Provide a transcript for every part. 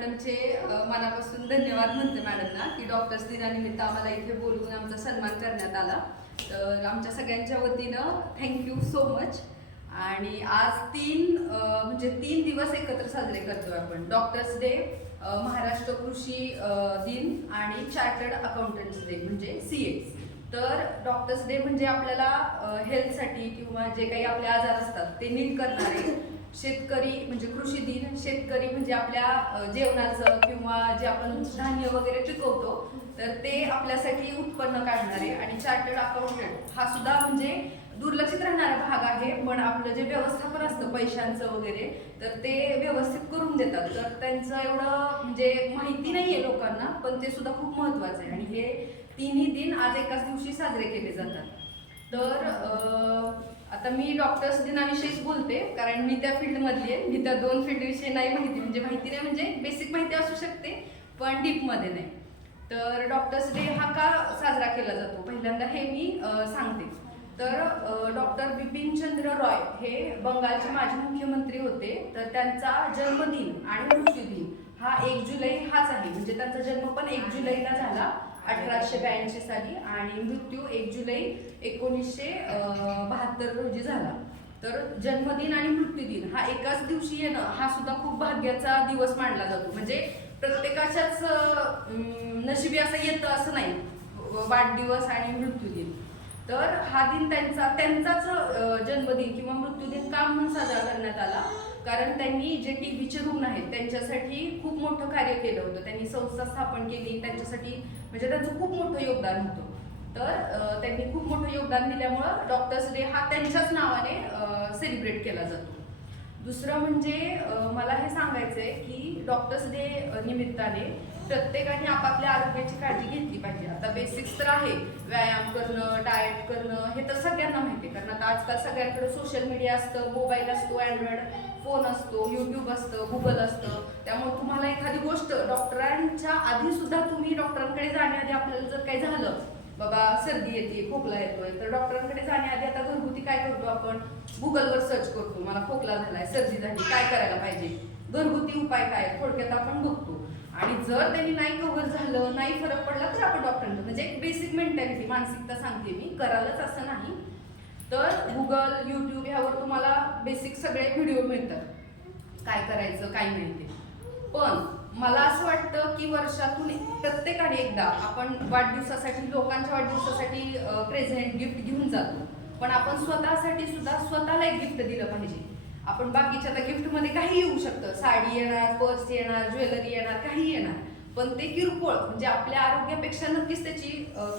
मॅडमचे मनापासून धन्यवाद म्हणते मॅडमना की डॉक्टर्स दिनानिमित्त आम्हाला इथे बोलवून आमचा सन्मान करण्यात आला. तर आमच्या सगळ्यांच्या वतीनं थँक्यू सो मच. आणि आज म्हणजे 3 दिवस एकत्र साजरे करतोय आपण. डॉक्टर्स डे, महाराष्ट्र कृषी दिन आणि चार्टर्ड अकाउंटंट्स डे म्हणजे CA. तर डॉक्टर्स डे म्हणजे आपल्याला हेल्थसाठी किंवा जे काही आपले आजार असतात ते नीट करणारे, शेतकरी म्हणजे कृषी दिन, शेतकरी म्हणजे आपल्या जेवणाचं किंवा जे आपण धान्य वगैरे पिकवतो तर ते आपल्यासाठी उत्पन्न काढणारे, आणि चार्टर्ड अकाउंटंट हा सुद्धा म्हणजे दुर्लक्षित राहणारा भाग आहे, पण आपलं जे व्यवस्थापन असतं पैशांचं वगैरे तर ते व्यवस्थित करून देतात. तर त्यांचं एवढं म्हणजे माहिती नाहीये लोकांना, पण ते सुद्धा खूप महत्वाचं आहे. आणि हे तिन्ही दिन आज एकाच दिवशी साजरे केले जातात. तर आता मी डॉक्टर्स दिनाविषयीच बोलते, कारण मी त्या फील्डमधली आहे. मी त्या 2 फील्डविषयी नाही माहिती नाही म्हणजे बेसिक माहिती असू शकते पण डीपमध्ये नाही. तर डॉक्टर्स डे हा का साजरा केला जातो पहिल्यांदा हे मी सांगते. तर डॉक्टर बिपिन चंद्र रॉय हे बंगालचे माजी मुख्यमंत्री होते. तर त्यांचा जन्मदिन आणि मृत्यूदिन हा 1 जुलै हाच आहे. म्हणजे त्यांचा जन्म पण 1 जुलैला झाला 1882 साली, आणि मृत्यू 1 जुलै 1972 रोजी झाला. तर जन्मदिन आणि मृत्यूदिन हा एकाच दिवशी येणं हा सुद्धा खूप भाग्याचा दिवस मानला जातो. म्हणजे प्रत्येकाच्याच नशिबी असं येतं असं नाही, वाढदिवस आणि मृत्यूदिन. तर हा दिन त्यांचाच जन्मदिन किंवा मृत्यूदिन का म्हणून साजरा करण्यात आला, कारण त्यांनी जे TBचे रुग्ण आहेत त्यांच्यासाठी खूप मोठं कार्य केलं होतं. त्यांनी संस्था स्थापन केली त्यांच्यासाठी, म्हणजे त्यांचं खूप मोठं योगदान होतं. तर त्यांनी खूप मोठं योगदान दिल्यामुळं डॉक्टर्स डे हा त्यांच्याच नावाने सेलिब्रेट केला जातो. दुसरं म्हणजे मला हे सांगायचं आहे की डॉक्टर्स डे निमित्ताने प्रत्येकाने आपापल्या आरोग्याची काळजी घेतली पाहिजे. आता बेसिक्स तर आहे, व्यायाम करणं, डाएट करणं, हे तर सगळ्यांना माहिती आहे, कारण आता आजकाल सगळ्यांकडे सोशल मीडिया असतं, मोबाईल असतो, अँड्रॉइड फोन असतो, यूट्यूब असतं, गुगल असतं. त्यामुळे तुम्हाला एखादी गोष्ट डॉक्टरांच्या आधी सुद्धा तुम्ही डॉक्टरांकडे जाण्याआधी आपल्याला जर काही झालं, बाबा सर्दी येते, खोकला येतोय, तर डॉक्टरांकडे जाण्याआधी आता घरगुती काय करतो आपण, गुगलवर सर्च करतो, मला खोकला झालाय, सर्दी झाली, काय करायला पाहिजे, घरगुती उपाय काय, थोडक्यात आपण बघतो. आणि जर त्यांनी नाही कव्हर झालं, नाही फरक पडला तर आपण डॉक्टरांकडे, म्हणजे एक बेसिक मेंटॅलिटी, मानसिकता सांगते मी, करायलाच असं नाही. तर गुगल, यूट्यूब ह्यावर तुम्हाला बेसिक सगळे व्हिडिओ मिळतात, काय करायचं काय नाही ते. पण मला असं वाटतं की वर्षातून प्रत्येकाने एकदा आपण वाढदिवसासाठी, लोकांच्या वाढदिवसासाठी प्रेझेंट गिफ्ट घेऊन जातो, पण आपण स्वतःसाठी सुद्धा स्वतःला एक गिफ्ट दिलं पाहिजे. आपण बाकीच्या त्या गिफ्टमध्ये काही येऊ शकतं, साडी येणार, पर्स येणार, ज्वेलरी येणार, काही येणार, पण ते किरकोळ, म्हणजे आपल्या आरोग्यापेक्षा नक्कीच त्याची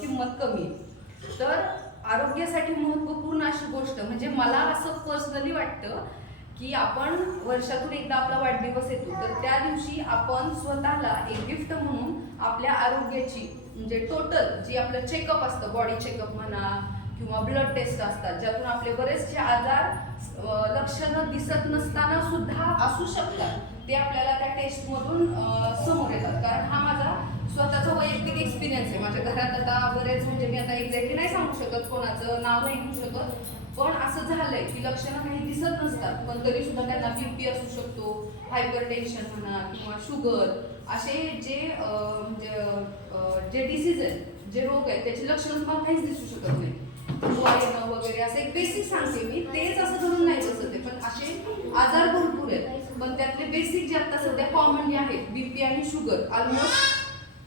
किंमत कमी आहे. तर आरोग्यासाठी महत्त्वपूर्ण अशी गोष्ट म्हणजे मला असं पर्सनली वाटतं की आपण वर्षातून एकदा आपला वाढदिवस येतो, तर त्या दिवशी आपण स्वतःला एक गिफ्ट म्हणून आपल्या आरोग्याची, म्हणजे टोटल जी आपलं चेकअप असतं, बॉडी चेकअप म्हणा किंवा ब्लड टेस्ट असतात, ज्यातून आपले बरेचसे आजार लक्षणं दिसत नसताना सुद्धा असू शकतात, ते आपल्याला त्या टेस्टमधून समोर येतात. कारण हा माझा स्वतःचा वैयक्तिक एक्सपिरियन्स आहे. माझ्या घरात आता बरेच, म्हणजे मी आता एक्झॅक्टली नाही सांगू शकत, कोणाचं नाव नाही घेऊ शकत, पण असं झालंय की लक्षणं काही दिसत नसतात, पण तरी सुद्धा त्यांना BP असू शकतो, हायपर टेन्शन म्हणा किंवा शुगर, असे जे जे डिसीज आहेत, जे रोग आहेत, त्याची लक्षणं तुम्हाला काहीच दिसू शकत नाही, येणं वगैरे, असं एक बेसिक सांगते मी, तेच असं धरून नाही बसत आहे, पण असे आजार भरपूर आहेत. पण त्यातले बेसिक जे आता सध्या कॉमनली आहेत, BP आणि शुगर, ऑलमोस्ट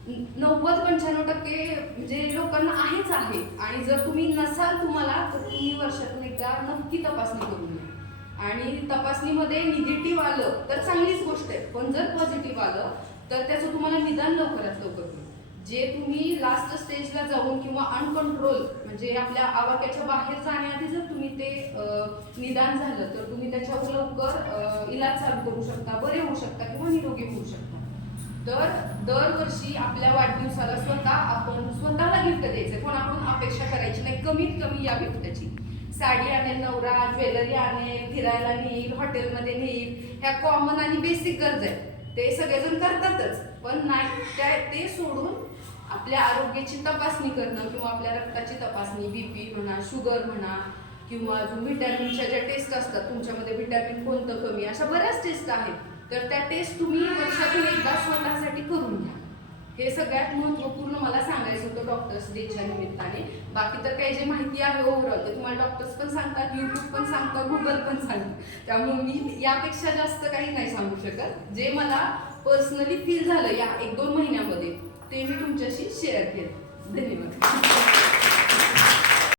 90-95% म्हणजे लोकांना आहेच आहे. आणि जर तुम्ही नसाल तुम्हाला, तर तुम्ही वर्षातून एकदा नक्की तपासणी करून घ्या. आणि तपासणीमध्ये निगेटिव्ह आलं तर चांगलीच गोष्ट आहे, पण जर पॉझिटिव्ह आलं तर त्याचं तुम्हाला निदान लवकरात लवकर होईल. जे तुम्ही लास्ट स्टेजला जाऊन किंवा अनकंट्रोल, म्हणजे आपल्या आवाक्याच्या बाहेर जाण्याआधी जर तुम्ही ते निदान झालं तर तुम्ही त्याच्यावर लवकर इलाज चालू करू शकता, बरे होऊ शकता किंवा निरोगी होऊ शकता. तर दरवर्षी आपल्या वाढदिवसाला आपण स्वतःला गिफ्ट द्यायचं, कोणाकडून अपेक्षा करायची नाही. कमीत कमी या गिफ्टची साडी आणेल नवरा, ज्वेलरी आणेल, फिरायला नेईल, हॉटेलमध्ये नेईल, ह्या कॉमन आणि बेसिक गरज आहेत, ते सगळेजण करतातच. पण नाही, ते सोडून आपल्या आरोग्याची तपासणी करणं किंवा आपल्या रक्ताची तपासणी, BP म्हणा, शुगर म्हणा, किंवा अजून व्हिटॅमिनच्या ज्या टेस्ट असतात, तुमच्यामध्ये व्हिटॅमिन कोणतं कमी, अशा बऱ्याच टेस्ट आहेत. तर त्या टेस्ट तुम्ही वर्षातून एकदा हे सगळ्यात महत्त्वपूर्ण मला सांगायचं होतं डॉक्टर्स डेच्या निमित्ताने. बाकी तर काही जे माहिती आहे ओव्हरऑल ते तुम्हाला डॉक्टर्स पण सांगतात, यूट्यूब पण सांगतात, गुगल पण सांगतात. त्यामुळे मी यापेक्षा जास्त काही नाही सांगू शकत. जे मला पर्सनली फील झालं या 1-2 महिन्यामध्ये ते मी तुमच्याशी शेअर केलं. धन्यवाद.